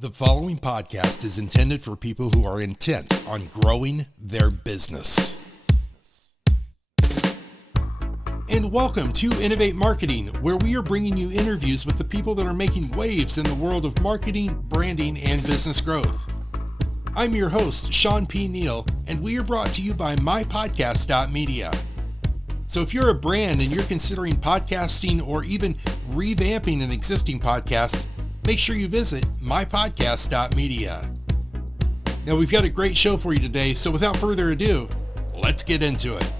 The following podcast is intended for people who are intent on growing their business. And welcome to Innovate Marketing, where we are bringing you interviews with the people that are making waves in the world of marketing, branding, and business growth. I'm your host, Sean P. Neal, and we are brought to you by mypodcast.media. So if you're a brand and you're considering podcasting or even revamping an existing podcast, make sure you visit mypodcast.media. Now, we've got a great show for you today, so without further ado, let's get into it.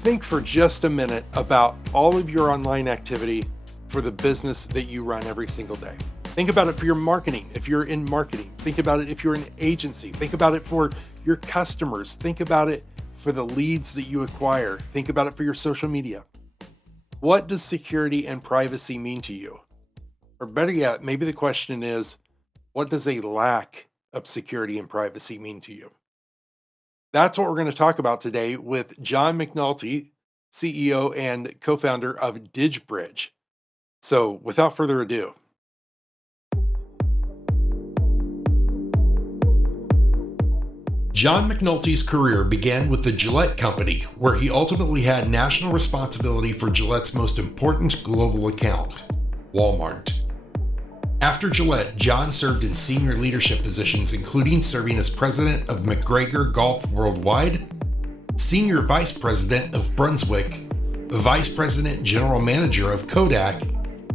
Think for just a minute about all of your online activity for the business that you run every single day. Think about it for your marketing, if you're in marketing. Think about it if you're an agency. Think about it for your customers. Think about it for the leads that you acquire. Think about it for your social media. What does security and privacy mean to you? Or better yet, maybe the question is, what does a lack of security and privacy mean to you? That's what we're going to talk about today with John McNulty, CEO and co-founder of Didgebridge. So without further ado, John McNulty's career began with the Gillette company, where he ultimately had national responsibility for Gillette's most important global account, Walmart. After Gillette, John served in senior leadership positions, including serving as president of MacGregor Golf Worldwide, senior vice president of Brunswick, vice president general manager of Kodak,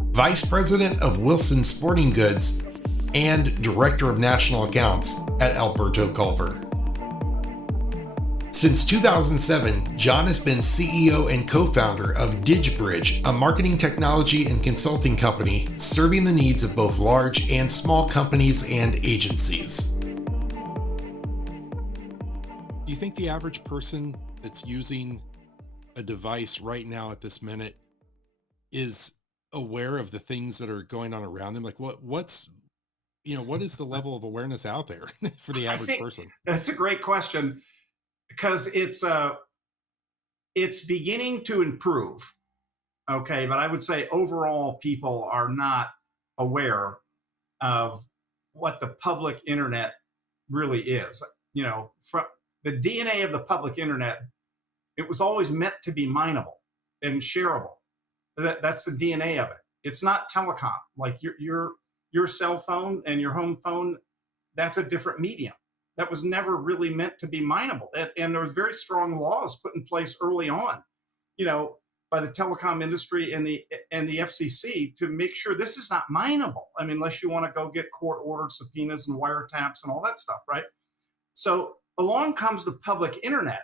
vice president of Wilson Sporting Goods, and director of national accounts at Alberto Culver. Since 2007, John has been CEO and co-founder of Didgebridge, a marketing technology and consulting company serving the needs of both large and small companies and agencies. Do you think the average person that's using a device right now at this minute is aware of the things that are going on around them? Like what is the level of awareness out there for the average person? That's a great question. Because it's beginning to improve, okay? But I would say overall people are not aware of what the public internet really is. You know, from the DNA of the public internet, it was always meant to be mineable and shareable. That's the DNA of it. It's not telecom. Like your cell phone and your home phone, that's a different medium. That was never really meant to be mineable. And there was very strong laws put in place early on, by the telecom industry and the FCC to make sure this is not mineable. I mean, unless you want to go get court-ordered subpoenas and wiretaps and all that stuff, right? So along comes the public internet.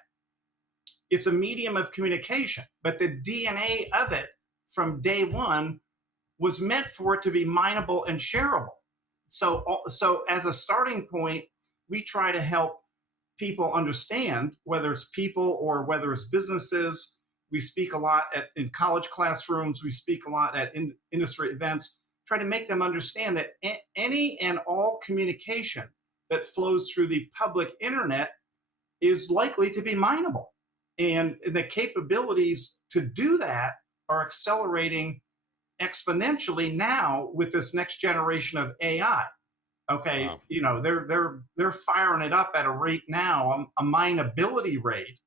It's a medium of communication, but the DNA of it from day one was meant for it to be mineable and shareable. So as a starting point, we try to help people understand, whether it's people or whether it's businesses. We speak a lot in college classrooms. We speak a lot at industry events, try to make them understand that any and all communication that flows through the public internet is likely to be mineable. And the capabilities to do that are accelerating exponentially now with this next generation of AI. Okay, wow. They're firing it up at a rate now, a mineability rate,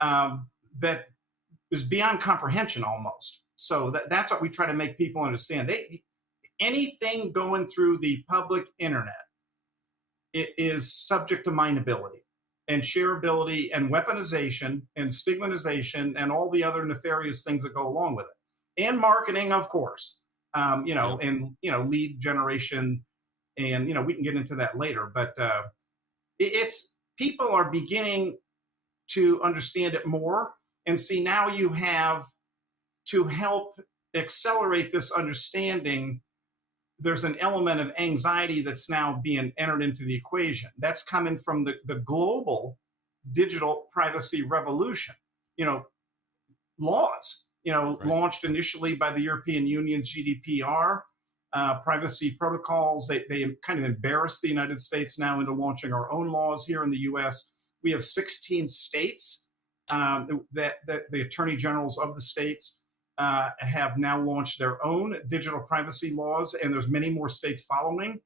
that is beyond comprehension almost. So that's what we try to make people understand. Anything going through the public internet, it is subject to mineability and shareability and weaponization and stigmatization and all the other nefarious things that go along with it. And marketing, of course. And lead generation, and we can get into that later. But it's people are beginning to understand it more and see now you have to help accelerate this understanding. There's an element of anxiety that's now being entered into the equation. That's coming from the global digital privacy revolution. Laws. Right. Launched initially by the European Union's GDPR, privacy protocols. They kind of embarrassed the United States now into launching our own laws here in the US. We have 16 states that the attorney generals of the states have now launched their own digital privacy laws, and there's many more states following.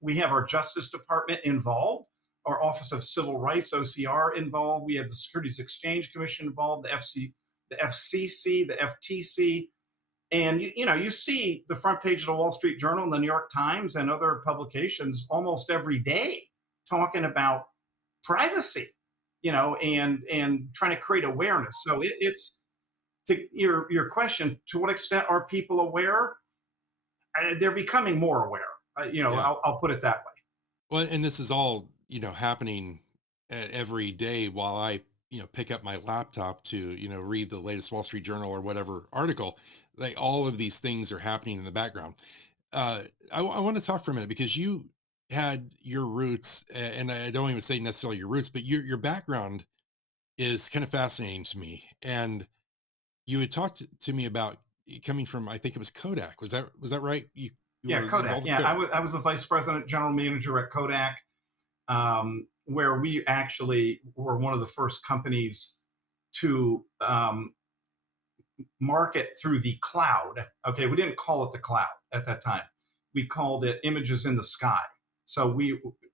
We have our Justice Department involved, our Office of Civil Rights (OCR) involved. We have the Securities Exchange Commission involved, the FCC, the FTC, and you see the front page of the Wall Street Journal and the New York Times and other publications almost every day talking about privacy, and trying to create awareness. So it's to your question: to what extent are people aware? They're becoming more aware. Yeah. I'll put it that way. Well, and this is all, happening every day while I, pick up my laptop to, read the latest Wall Street Journal or whatever article. Like all of these things are happening in the background. I want to talk for a minute because you had your roots, and I don't even say necessarily your roots, but your background is kind of fascinating to me. And you had talked to me about coming from, I think it was Kodak. Was that right? You Yeah, were Kodak. involved with Yeah, Kodak. I was the vice president, general manager at Kodak, where we actually were one of the first companies to market through the cloud. Okay, we didn't call it the cloud at that time. We called it images in the sky. So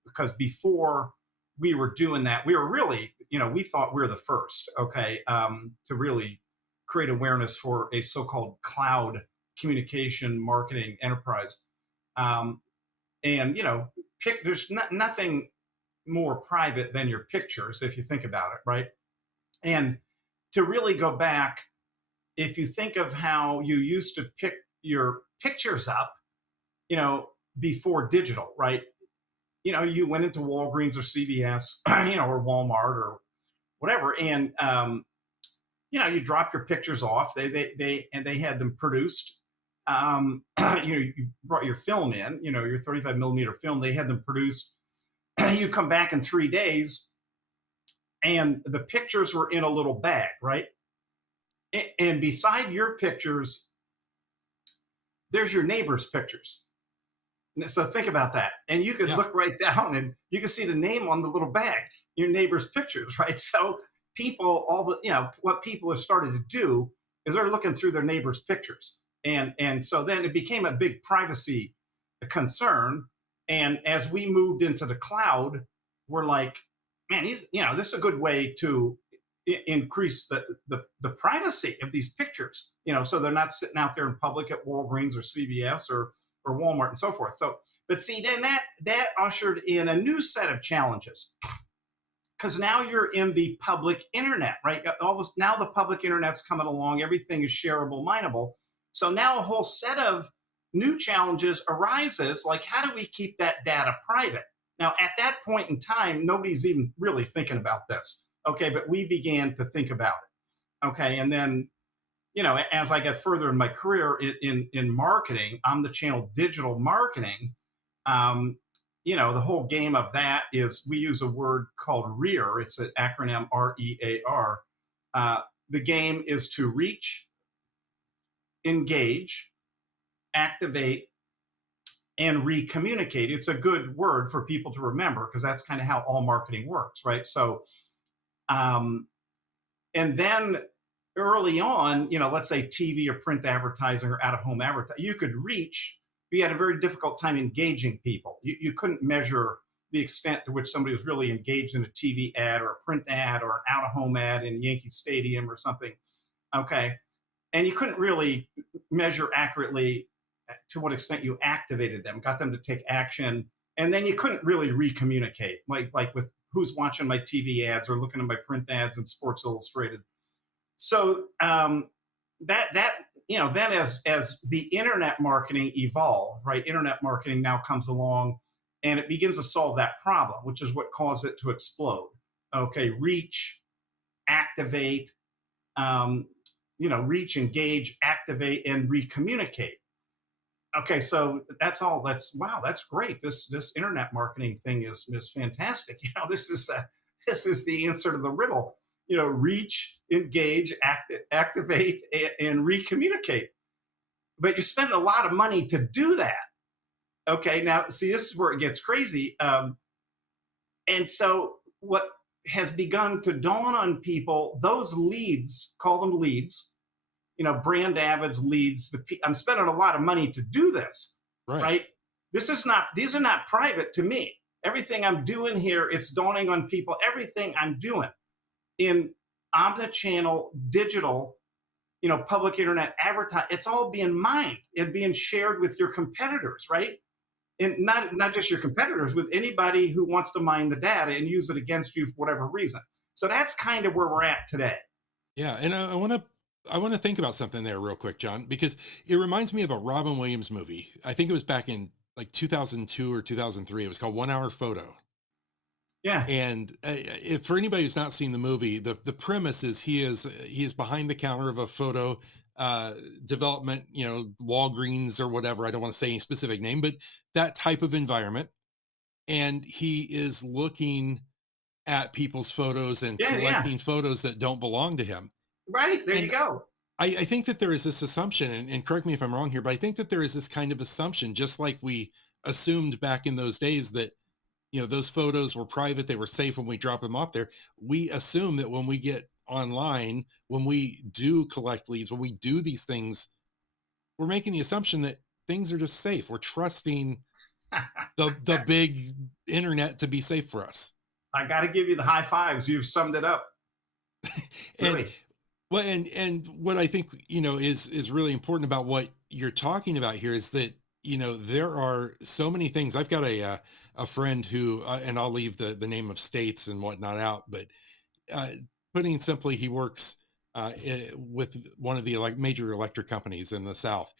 because before we were doing that, we were really, we thought we were the first, okay, to really create awareness for a so-called cloud communication marketing enterprise. Um, and there's nothing more private than your pictures if you think about it, right? And to really go back, if you think of how you used to pick your pictures up, you know, before digital, right? You went into Walgreens or CVS, or Walmart or whatever, and you drop your pictures off. They had them produced. You brought your film in, your 35 millimeter film. They had them produced. You come back in 3 days, and the pictures were in a little bag, right? And beside your pictures, there's your neighbor's pictures. So think about that. And you can Yeah. look right down and you can see the name on the little bag, your neighbor's pictures, right? So what people have started to do is they're looking through their neighbor's pictures. And so then it became a big privacy concern. And as we moved into the cloud, we're like, man, this is a good way to increase the privacy of these pictures, so they're not sitting out there in public at Walgreens or CVS or Walmart and so forth. So, but see, then that ushered in a new set of challenges because now you're in the public internet, right? Now the public internet's coming along, everything is shareable, mineable. So now a whole set of new challenges arises, like how do we keep that data private? Now, at that point in time, nobody's even really thinking about this. Okay, but we began to think about it. Okay, and then as I got further in my career in marketing, I'm the channel digital marketing. The whole game of that is we use a word called REAR. It's an acronym REAR. The game is to reach, engage, activate, and recommunicate. It's a good word for people to remember because that's kind of how all marketing works, right? So, and then early on, let's say TV or print advertising or out of home advertising, you could reach, but you had a very difficult time engaging people. You couldn't measure the extent to which somebody was really engaged in a TV ad or a print ad or an out of home ad in Yankee Stadium or something. Okay. And you couldn't really measure accurately to what extent you activated them, got them to take action. And then you couldn't really recommunicate, like with who's watching my TV ads or looking at my print ads in Sports Illustrated. So then as the internet marketing evolved, right? Internet marketing now comes along and it begins to solve that problem, which is what caused it to explode. Okay, reach, activate, reach, engage, activate, and recommunicate. Okay, so that's all. Wow, that's great. This internet marketing thing is fantastic. This is the answer to the riddle. Reach, engage, activate, and recommunicate. But you spend a lot of money to do that. Okay, now see, this is where it gets crazy. And so what has begun to dawn on people, those leads, call them leads, brand avids, leads. I'm spending a lot of money to do this, Right. right? These are not private to me. Everything I'm doing here, it's dawning on people. Everything I'm doing in omnichannel, digital, public internet advertise, it's all being mined and being shared with your competitors, right? And not just your competitors, with anybody who wants to mine the data and use it against you for whatever reason. So that's kind of where we're at today. Yeah, and I want to think about something there real quick, John, because it reminds me of a Robin Williams movie. I think it was back in like 2002 or 2003. It was called 1 Hour Photo. Yeah, And if for anybody who's not seen the movie, the premise is he is behind the counter of a photo development, Walgreens or whatever. I don't want to say any specific name, but that type of environment. And he is looking at people's photos and yeah, yeah. collecting photos that don't belong to him. Right there, you And go. I think that there is this assumption, and correct me if I'm wrong here, but I think that there is this kind of assumption, just like we assumed back in those days that those photos were private, they were safe when we drop them off there. We assume that when we get online, when we do collect leads, when we do these things, we're making the assumption that things are just safe. We're trusting the That's, big internet to be safe for us. I got to give you the high fives. You've summed it up. And Really. well, and what I think is really important about what you're talking about here is that there are so many things. I've got a friend who, and I'll leave the name of states and whatnot out, but uh, putting it simply, he works with one of the major electric companies in the South,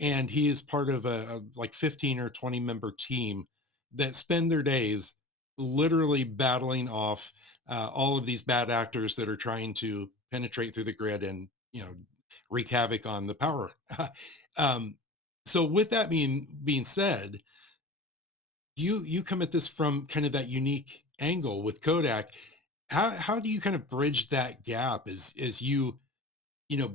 and he is part of a like 15 or 20 member team that spend their days literally battling off all of these bad actors that are trying to penetrate through the grid and wreak havoc on the power. um, so with that being said, you come at this from kind of that unique angle with Kodak. How do you kind of bridge that gap as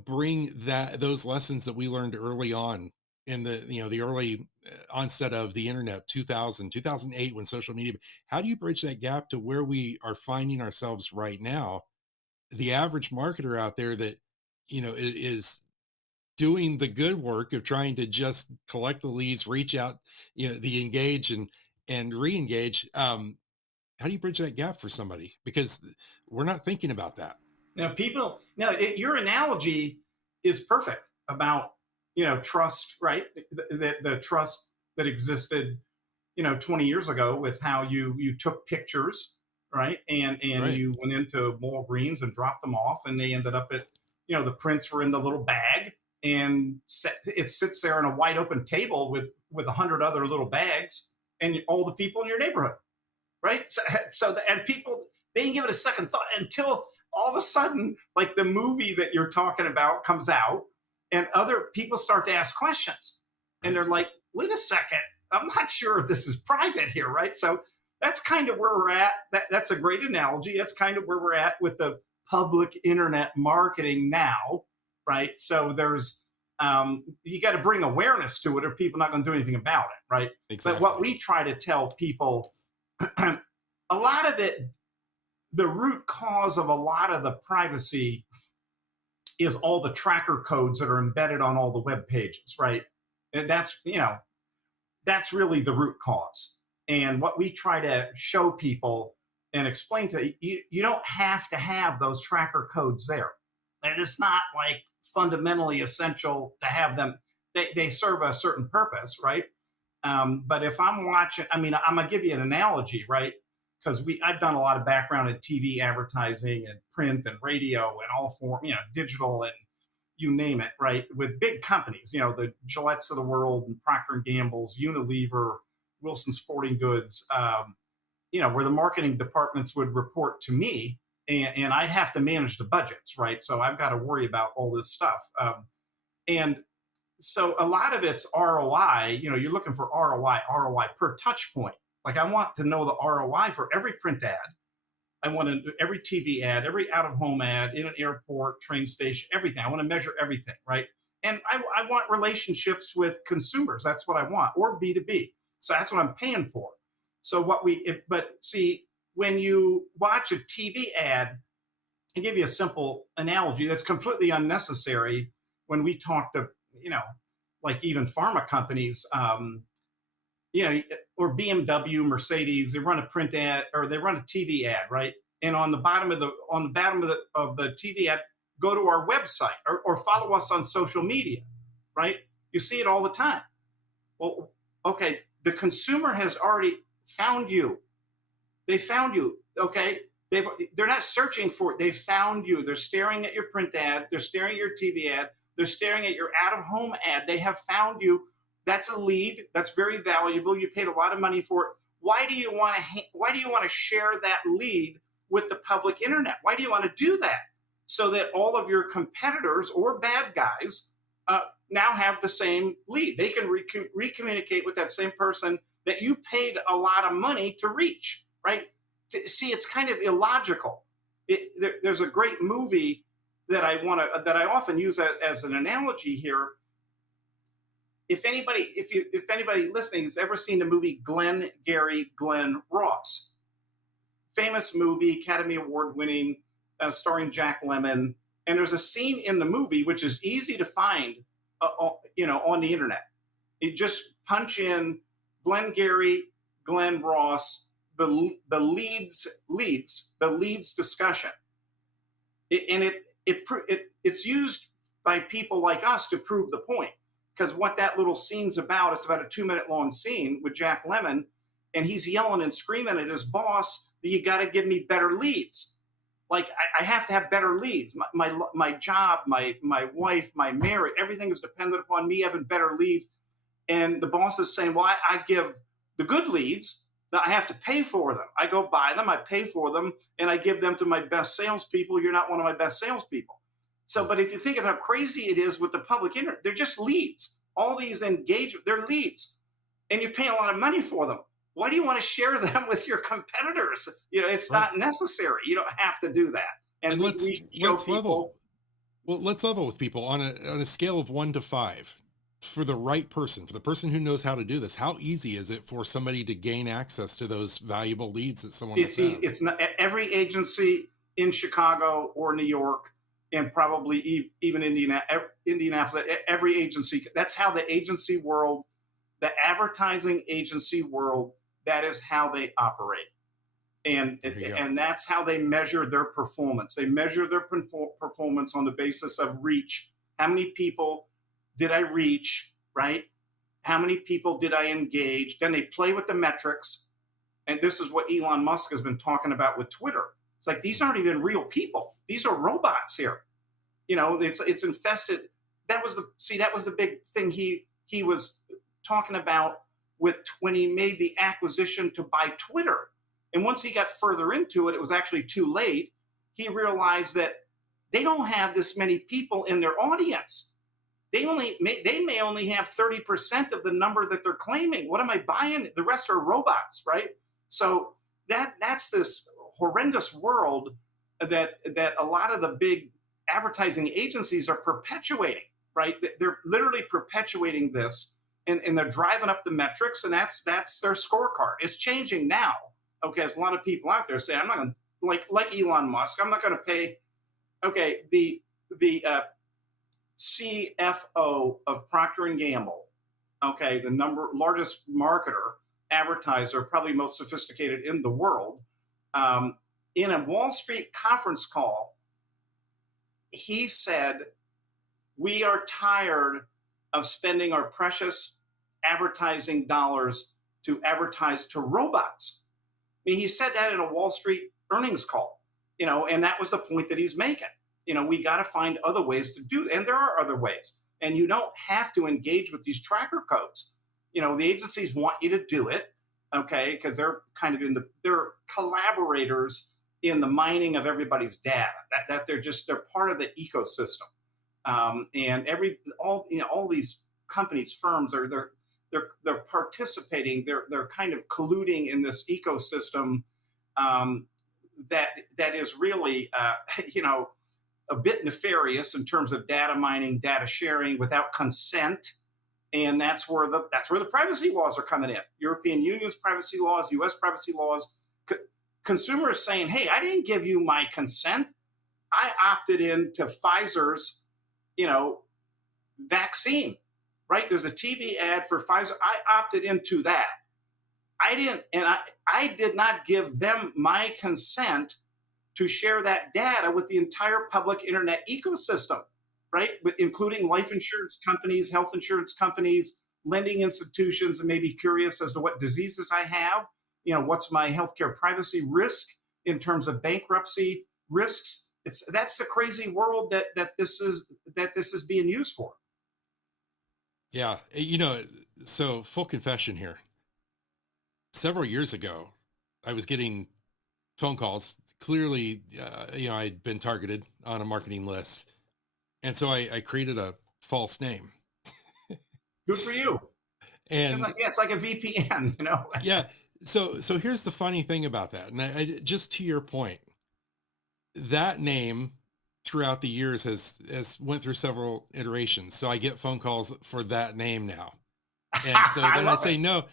bring those lessons that we learned early on in the early onset of the internet, 2008, when social media, how do you bridge that gap to where we are finding ourselves right now, the average marketer out there that is doing the good work of trying to just collect the leads, reach out, the engage and re-engage. How do you bridge that gap for somebody? Because we're not thinking about that. Now, people, no, your analogy is perfect about, trust, right? The trust that existed, 20 years ago with how you took pictures, right? And Right. you went into Walgreens and dropped them off, and they ended up at, the prints were in the little bag, and it sits there on a wide open table with 100 other little bags, and all the people in your neighborhood, right? And people, they didn't give it a second thought until all of a sudden, like the movie that you're talking about comes out, and other people start to ask questions, and Right. they're like, "Wait a second, I'm not sure if this is private here," right? So that's kind of where we're at. That's a great analogy. That's kind of where we're at with the public internet marketing now, right? So you got to bring awareness to it, or people are not going to do anything about it, right? But what Exactly. we try to tell people, a lot of it, the root cause of a lot of the privacy is all the tracker codes that are embedded on all the web pages, right? And that's really the root cause. And what we try to show people and explain to you don't have to have those tracker codes there. And it's not like fundamentally essential to have them. They serve a certain purpose, right? But if I'm watching, I mean, I'm gonna give you an analogy, right? Because I've done a lot of background in TV advertising and print and radio and all form, digital and you name it, right? With big companies, the Gillettes of the world and Procter and Gamble's, Unilever, Wilson Sporting Goods, where the marketing departments would report to me, and I'd have to manage the budgets, right? So I've got to worry about all this stuff. And so a lot of it's ROI. You're looking for ROI per touch point. Like I want to know the ROI for every print ad. I want to every TV ad, every out of home ad in an airport, train station, everything. I want to measure everything, right? And I want relationships with consumers. That's what I want, or B2B. So that's what I'm paying for. So but see, when you watch a TV ad, I'll give you a simple analogy that's completely unnecessary. when we talk to, like even pharma companies, or BMW, Mercedes, they run a print ad or they run a TV ad, right? And on the bottom of the TV ad, go to our website or follow us on social media, right? You see it all the time. Well, okay, the consumer has already found you. They found you, okay? They're not searching for it. They found you. They're staring at your print ad. They're staring at your TV ad. They're staring at your out-of-home ad. They have found you. That's a lead. That's very valuable. You paid a lot of money for it. Why do you want to share that lead with the public internet? Why do you want to do that? So that all of your competitors or bad guys now have the same lead. They can recommunicate with that same person that you paid a lot of money to reach, right? See, it's kind of illogical. There's a great movie that I often use as an analogy here. If anybody listening has ever seen the movie Glenn, Gary, Glenn, Ross, famous movie, Academy Award winning, starring Jack Lemmon, and there's a scene in the movie which is easy to find, on the internet. You just punch in Glenn, Gary, Glenn, Ross, the leads discussion, it's used by people like us to prove the point. Because what that little scene's about, it's about a 2-minute long scene with Jack Lemmon, and he's yelling and screaming at his boss that you got to give me better leads. Like I have to have better leads. My job, my wife, my marriage, everything is dependent upon me having better leads. And the boss is saying, well, I give the good leads, but I have to pay for them. I go buy them, I pay for them, and I give them to my best salespeople. You're not one of my best salespeople. So, but if you think of how crazy it is with the public internet, they're just leads. All these they're leads, and you're paying a lot of money for them. Why do you want to share them with your competitors? It's not necessary. You don't have to do that. And let's level. Well, let's level with people on a scale of 1 to 5. For the right person, for the person who knows how to do this, how easy is it for somebody to gain access to those valuable leads that someone else has? It's not every agency in Chicago or New York, and probably even Indianapolis, every agency. That's how the agency world, the advertising agency world, that is how they operate. And that's how they measure their performance. They measure their performance on the basis of reach. How many people did I reach, right? How many people did I engage? Then they play with the metrics. And this is what Elon Musk has been talking about with Twitter. It's like, these aren't even real people. These are robots here. It's infested. That was the big thing he was talking about when he made the acquisition to buy Twitter. And once he got further into it, it was actually too late. He realized that they don't have this many people in their audience. They may only have 30% of the number that they're claiming. What am I buying? The rest are robots, right? So that's this horrendous world that a lot of the big advertising agencies are perpetuating, right? They're literally perpetuating this, and they're driving up the metrics, and that's their scorecard. It's changing now. Okay, there's a lot of people out there saying, I'm not going to, like Elon Musk, I'm not going to pay. Okay, the CFO of Procter & Gamble, okay, the largest marketer, advertiser, probably most sophisticated in the world, in a Wall Street conference call, he said, we are tired of spending our precious advertising dollars to advertise to robots. I mean, he said that in a Wall Street earnings call, and that was the point that he's making. We got to find other ways to do, and there are other ways. And you don't have to engage with these tracker codes. The agencies want you to do it, okay, because they're kind of they're collaborators in the mining of everybody's data. That they're part of the ecosystem. And all these companies, firms they're participating. They're kind of colluding in this ecosystem that is really a bit nefarious in terms of data mining, data sharing without consent. And that's where the privacy laws are coming in. European Union's privacy laws, U.S. privacy laws. Consumers saying, hey, I didn't give you my consent. I opted in to Pfizer's, vaccine, right? There's a TV ad for Pfizer. I opted into that. I did not give them my consent to share that data with the entire public internet ecosystem, right? Including life insurance companies, health insurance companies, lending institutions, and maybe curious as to what diseases I have. What's my healthcare privacy risk in terms of bankruptcy risks? That's the crazy world that this is being used for. Yeah. So full confession here. Several years ago, I was getting phone calls. Clearly, I'd been targeted on a marketing list. And so I created a false name. Good for you. And it's like a VPN, Yeah. So here's the funny thing about that. And I just to your point, that name throughout the years has went through several iterations. So I get phone calls for that name now. And so then I say, no,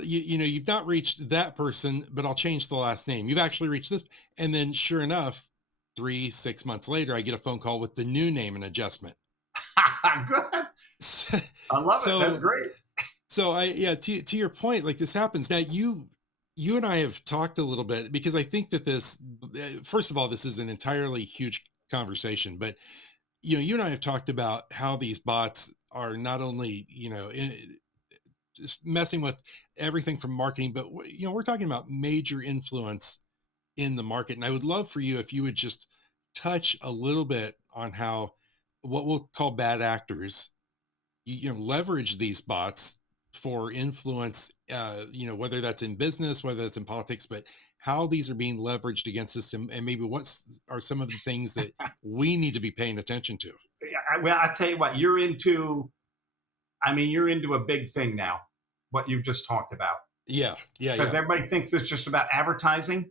you've not reached that person, but I'll change the last name. You've actually reached this. And then sure enough, 3-6 months later, I get a phone call with the new name and adjustment. Good. I love it. That's great. So to your point, like this happens. Now you and I have talked a little bit because I think that this, first of all, this is an entirely huge conversation, but you and I have talked about how these bots are not only, just messing with everything from marketing, but we're talking about major influence in the market. And I would love for you if you would just touch a little bit on how what we'll call bad actors, leverage these bots for influence, whether that's in business, whether that's in politics, but how these are being leveraged against us, and maybe what are some of the things that we need to be paying attention to. Well, I tell you what, you're into a big thing now, what you've just talked about. Yeah. Because everybody thinks it's just about advertising.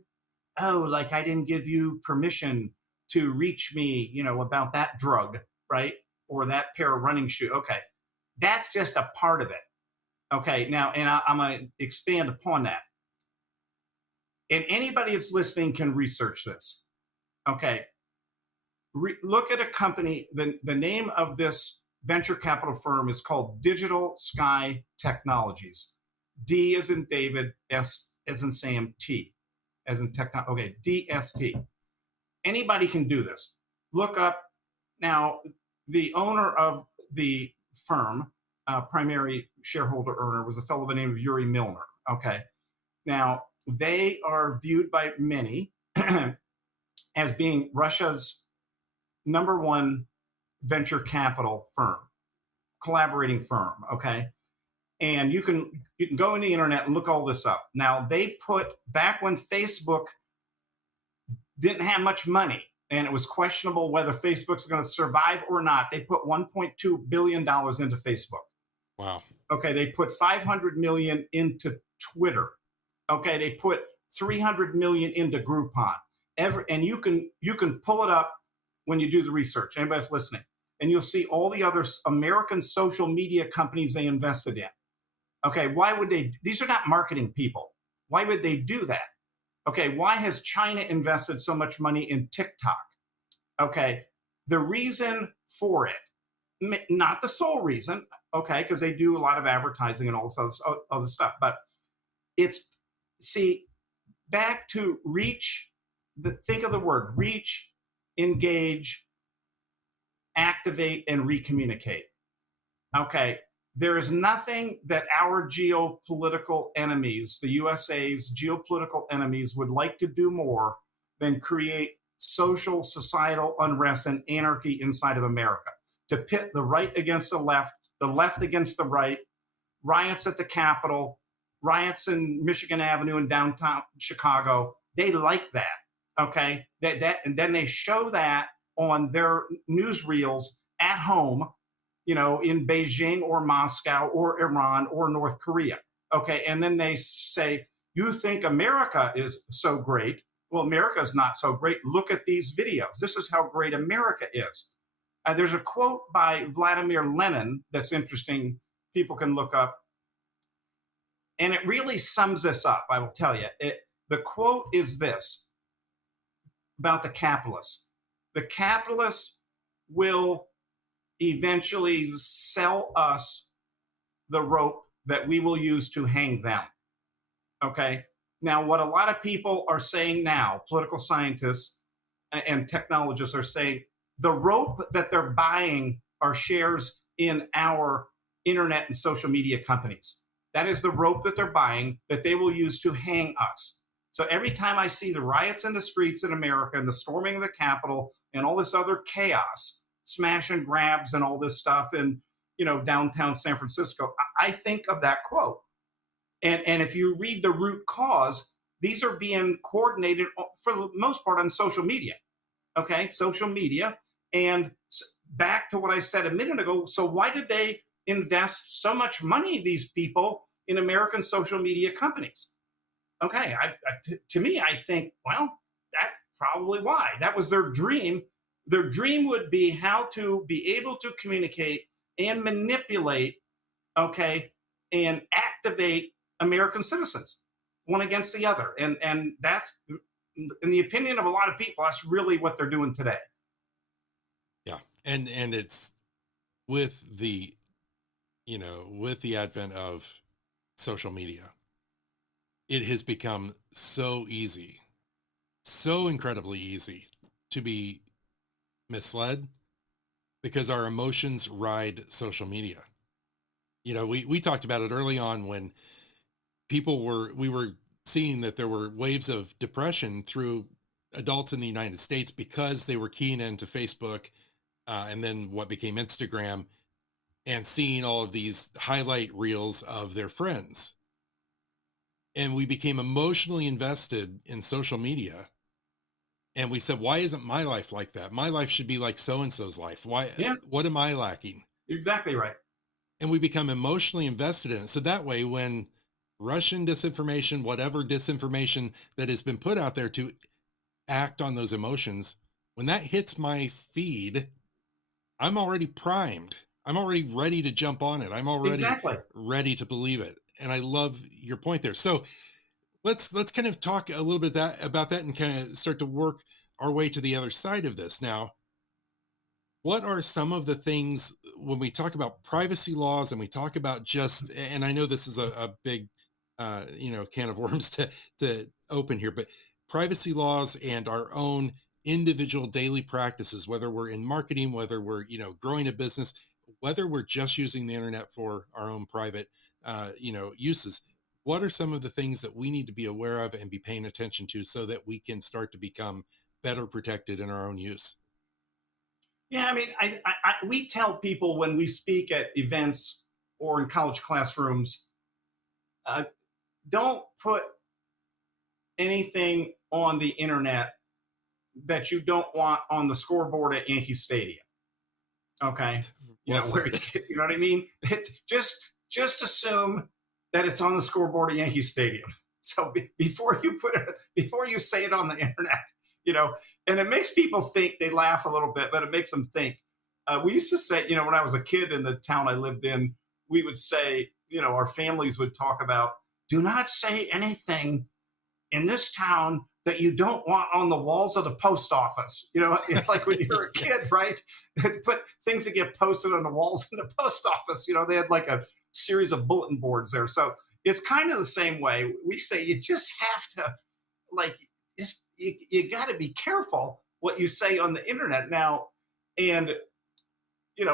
Oh, like I didn't give you permission to reach me, about that drug, right? Or that pair of running shoes. Okay. That's just a part of it. Okay. Now, and I'm going to expand upon that. And anybody that's listening can research this. Okay. Look at a company. The name of this venture capital firm is called Digital Sky Technologies. D as in David, S as in Sam, T as in technology. Okay, DST. Anybody can do this. Look up. Now, the owner of the firm, primary shareholder owner, was a fellow by the name of Yuri Milner. Okay. Now, they are viewed by many as being Russia's number one venture capital firm, collaborating firm. Okay. And you can go on the internet and look all this up. Now, they put, back when Facebook didn't have much money and it was questionable whether Facebook's going to survive or not, they put $1.2 billion into Facebook. Wow. Okay. They put 500 million into Twitter. Okay. They put 300 million into Groupon. And you can pull it up when you do the research. Anybody's listening. And you'll see all the other American social media companies they invested in. Okay, why would they? These are not marketing people. Why would they do that? Okay, why has China invested so much money in TikTok? Okay, the reason for it, not the sole reason, okay, because they do a lot of advertising and all this other stuff, but it's, see, back to reach, think of the word reach, engage, activate, and recommunicate. Okay. There is nothing that our geopolitical enemies, the USA's geopolitical enemies, would like to do more than create social, societal unrest and anarchy inside of America. To pit the right against the left against the right, riots at the Capitol, riots in Michigan Avenue in downtown Chicago. They like that. Okay. And then they show that on their newsreels at home, in Beijing or Moscow or Iran or North Korea. Okay. And then they say, you think America is so great. Well, America is not so great. Look at these videos. This is how great America is. There's a quote by Vladimir Lenin that's interesting. People can look up. And it really sums this up, I will tell you. The quote is this about the capitalists. The capitalists will eventually sell us the rope that we will use to hang them. Okay. Now, what a lot of people are saying now, political scientists and technologists are saying, the rope that they're buying are shares in our internet and social media companies. That is the rope that they're buying that they will use to hang us. So every time I see the riots in the streets in America and the storming of the Capitol and all this other chaos, smash and grabs and all this stuff in downtown San Francisco, I think of that quote. And if you read the root cause, these are being coordinated for the most part on social media. Okay, social media. And back to what I said a minute ago. So why did they invest so much money, these people, in American social media companies? Okay, to me, I think, well, that's probably why. That was their dream. Their dream would be how to be able to communicate and manipulate, okay, and activate American citizens, one against the other. And that's, in the opinion of a lot of people, that's really what they're doing today. Yeah. And it's with the, with the advent of social media, it has become so easy, so incredibly easy to be misled because our emotions ride social media. We talked about it early on when we were seeing that there were waves of depression through adults in the United States because they were keying into Facebook, and then what became Instagram, and seeing all of these highlight reels of their friends. And we became emotionally invested in social media. And we said, why isn't my life like that? My life should be like so-and-so's life. Why, Yeah, what am I lacking? you're exactly right. And we become emotionally invested in it. So that way, when Russian disinformation, whatever disinformation that has been put out there to act on those emotions, when that hits my feed, I'm already primed. I'm already ready to jump on it. I'm already Exactly. ready to believe it. And I love your point there. So let's kind of talk a little bit about that and kind of start to work our way to the other side of this. Now, what are some of the things when we talk about privacy laws and we talk about just, and I know this is a big can of worms to open here, but privacy laws and our own individual daily practices, whether we're in marketing, whether we're growing a business, whether we're just using the internet for our own private uses, what are some of the things that we need to be aware of and be paying attention to so that we can start to become better protected in our own use? Yeah, I mean, we tell people when we speak at events or in college classrooms, uh, don't put anything on the internet that you don't want on the scoreboard at Yankee Stadium. Okay, Well where said. you know what I mean. Just assume that it's on the scoreboard at Yankee Stadium. So before you before you say it on the internet, you know, and it makes people think. They laugh a little bit, but it makes them think. We used to say, when I was a kid in the town I lived in, we would say, our families would talk about, do not say anything in this town that you don't want on the walls of the post office. Like when you're a kid, Yes. right? Put things that get posted on the walls in the post office. They had like a series of bulletin boards there. So it's kind of the same way. We say you just have to, like, you got to be careful what you say on the internet now. And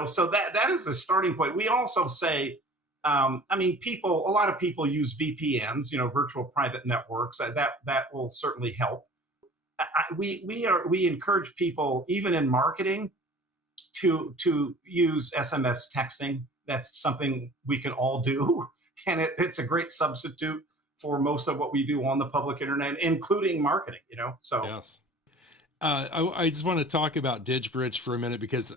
so that is the starting point. We also say, I mean, a lot of people use VPNs, virtual private networks. That will certainly help. We encourage people, even in marketing, to use SMS texting. That's something we can all do, and it's a great substitute for most of what we do on the public internet, including marketing. So Yes. I just want to talk about Didgebridge for a minute because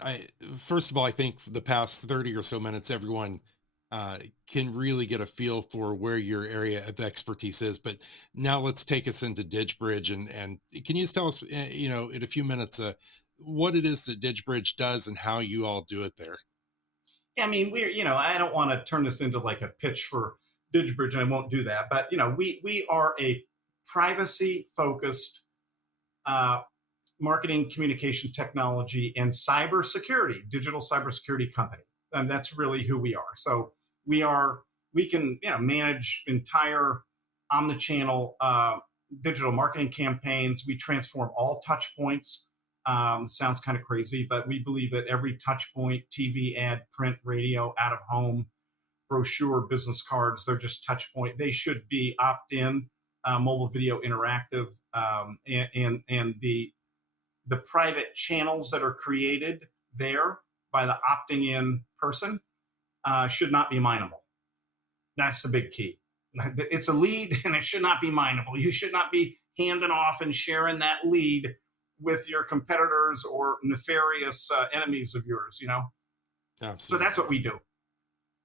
first of all, I think for the past 30 or so minutes, everyone can really get a feel for where your area of expertise is. But now let's take us into Didgebridge and can you just tell us, in a few minutes, what it is that Didgebridge does and how you all do it there? yeah, I mean, I don't want to turn this into like a pitch for Didgebridge, and I won't do that. But we are a privacy focused marketing, communication technology, and cybersecurity, digital cybersecurity company. And that's really who we are. So we can manage entire omnichannel digital marketing campaigns. We transform all touch points. Sounds kind of crazy, but we believe that every touch point, TV ad, print, radio, out of home, brochure, business cards, they're just touch point. They should be opt in, mobile video interactive, and the private channels that are created there by the opting in person should not be mineable. That's the big key. It's a lead and it should not be mineable. You should not be handing off and sharing that lead with your competitors or nefarious enemies of yours, So Absolutely. that's what we do.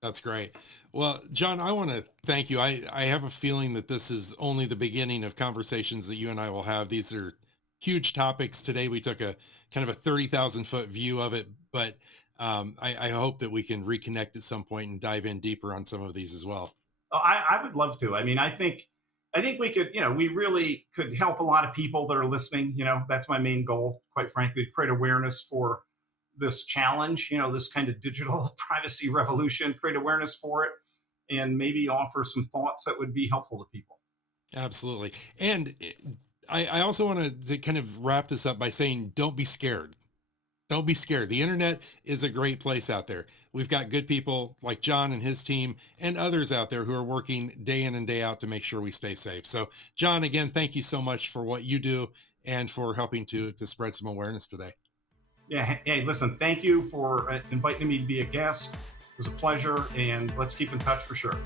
That's great. Well, John, I want to thank you. I have a feeling that this is only the beginning of conversations that you and I will have. These are huge topics. Today, we took a kind of a 30,000-foot view of it, but I hope that we can reconnect at some point and dive in deeper on some of these as well. Oh, I would love to. I mean, I think we could, we really could help a lot of people that are listening. That's my main goal, quite frankly, to create awareness for this challenge, this kind of digital privacy revolution, create awareness for it, and maybe offer some thoughts that would be helpful to people. Absolutely. And I also want to kind of wrap this up by saying, don't be scared. Don't be scared. The internet is a great place out there. We've got good people like John and his team and others out there who are working day in and day out to make sure we stay safe. So, John, again, thank you so much for what you do and for helping to spread some awareness today. Yeah. Hey, listen, thank you for inviting me to be a guest. It was a pleasure, and let's keep in touch for sure.